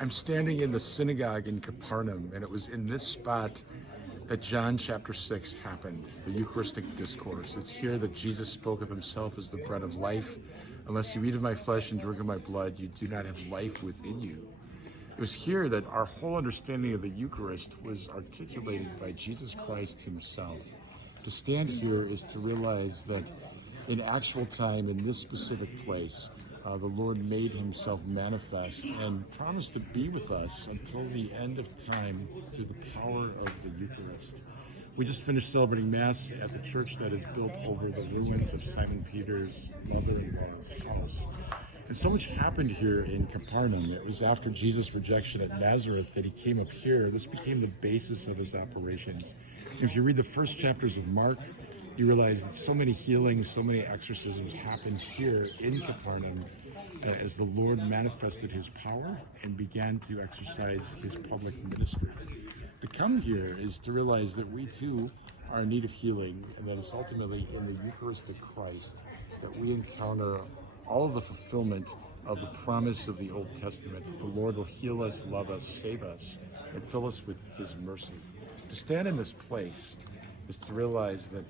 I'm standing in the synagogue in Capernaum, and it was in this spot that John chapter 6 happened, the Eucharistic discourse. It's here that Jesus spoke of himself as the bread of life. Unless you eat of my flesh and drink of my blood, you do not have life within you. It was here that our whole understanding of the Eucharist was articulated by Jesus Christ himself. To stand here is to realize that in actual time, in this specific place, the Lord made himself manifest and promised to be with us until the end of time through the power of the Eucharist. We just finished celebrating Mass at the church that is built over the ruins of Simon Peter's mother-in-law's house. And so much happened here in Capernaum. It was after Jesus' rejection at Nazareth that he came up here. This became the basis of his operations. If you read the first chapters of Mark, you realize that so many healings, so many exorcisms happened here in Capernaum as the Lord manifested his power and began to exercise his public ministry. To come here is to realize that we too are in need of healing, and that it's ultimately in the Eucharistic Christ that we encounter all of the fulfillment of the promise of the Old Testament. The Lord will heal us, love us, save us, and fill us with his mercy. To stand in this place is to realize that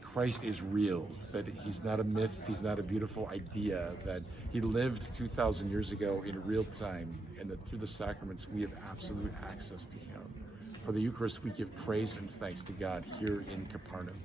Christ is real, that he's not a myth, he's not a beautiful idea, that he lived 2,000 years ago in real time, and that through the sacraments we have absolute access to him. For the Eucharist, we give praise and thanks to God here in Capernaum.